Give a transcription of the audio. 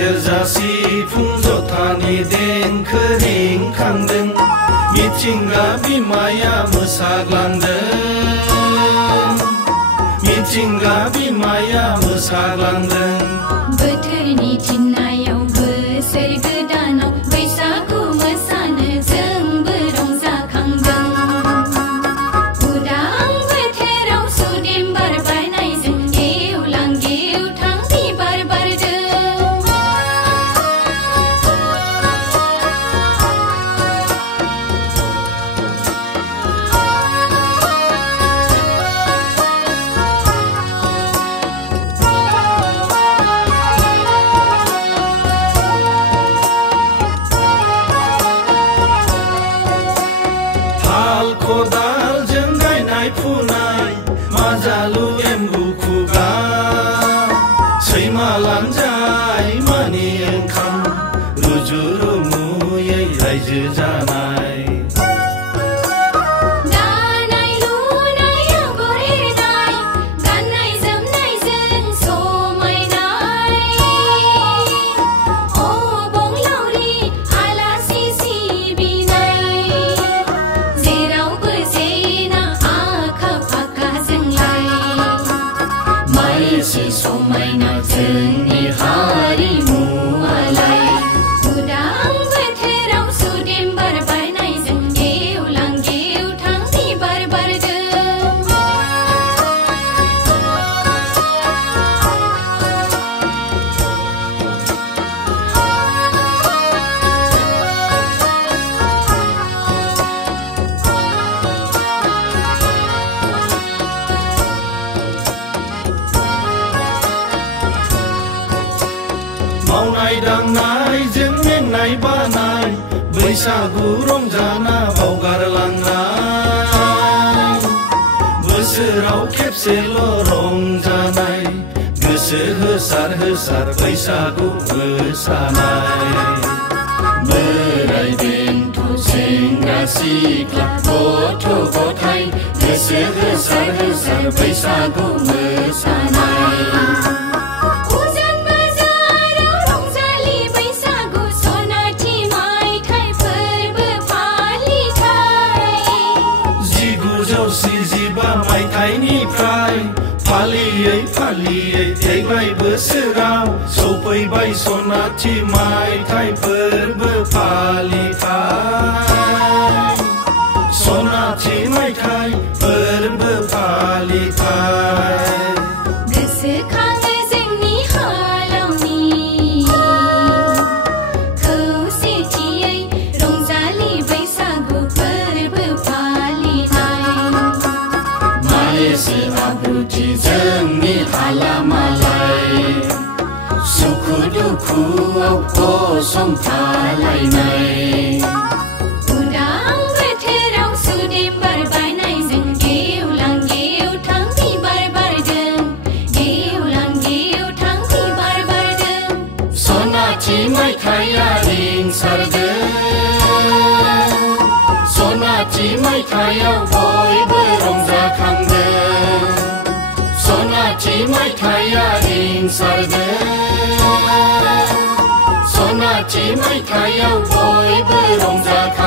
सेरजा सिफुं जथानि देंखो रिंखांदों मिथिंगा बिमाया मोसाग्लांदों मिथिंगा बिमाया मोसाग्लांदों बोथोरनि थिननायाव बोसोर गोदानाव बैसागु मोसानो जोंबो रंजाखांदों उदां बोथोराव सुदेम बार बारनायजों गेवलां गेवथां बिबार बारदों खदालजों गायनाय फुनाय माजालु एम्बु खुगा सैमा लानजाय मानि ओंखाम रुजु रुमुयै रायजो जानाय दानाय लुनाय आगर एरनाय गाननाय जोमनायजों समायनाय अबंलावरि आलासि सिबिनाय जेरावबो जेना आखा फाखा जोंलाय मायेसो समायना जोंनि हारिमुआलाय उदां बोथोराव सुदेम बार बारनायजों गेवलां गेवथां बिबार बारदों मावनाय दांनायजों मेंनाय बानाय बैसागु रंजाना बावगारलांनाय बोसोराव खेबसेल' रंजानाय गोसो होसार होसार बैसागु मोसानाय बोराय बेन्थ सेंग्रा सिख्ला गथ' गथाय गोसो होसार होसार बैसागु मोसानाय उजान बाजाराव रंजालि बैसागु सनाथि मायथाइ फोरबो फालिथाय 1945 मायथाइनिफ्राय फालियै फालियै देग्लाय बोसोराव सौफैबाय सनाथि मायथाइ फोरबो फालिथाय सनाथि मायथाइ फोरबो फालिथाय गोसोखाङो जोंनि हालामनि खौसेथियै रंजालि बैसागु फोरबो फालिनाय मायेसो आब्रुथि जोंनि हालामालाय सुखु दुखुआव गसंथालायनाय उदां बोथोराव सुदेम बार बारनायजों गेवलां गेवथां बिबार बारदों गेवलां गेवथां बिबार बारदों सनाथि मायथाइया रिंसारदों सनाथि मायथाइयाव बयबो रंजाखांदों सनाथि मायथाइया रिंसारदों सनाथि मायथाइयाव बयबो रंजाखांदों